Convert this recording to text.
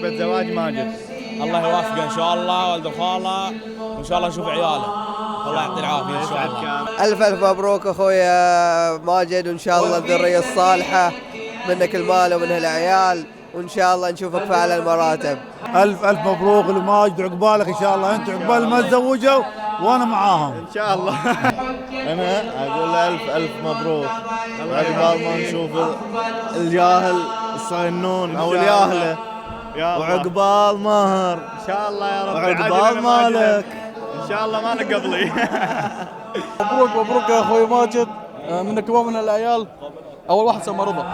مناسبة زواج ماجد. الله يوفقه ان شاء الله ولد خاله، وان شاء الله نشوف عياله. الله يعطيه العافيه ان شاء الله. الف مبروك اخويا ماجد، وان شاء الله الذريه الصالحه، منك المال ومنها العيال، وان شاء الله نشوفك في اعلى المراتب. الف مبروك لماجد، وعقبالك ان شاء الله. انت عقبال ما تزوجوا وانا معاهم ان شاء الله. انا اقول الف مبروك، عقبال ما نشوف الجاهل الصينون او الياهله، وعقبال ماهر ان شاء الله يا رب، وعقبال مالك ان شاء الله مالك قبلي. مبروك يا اخوي ماجد، منك ومن العيال. اول واحد سمى رضا.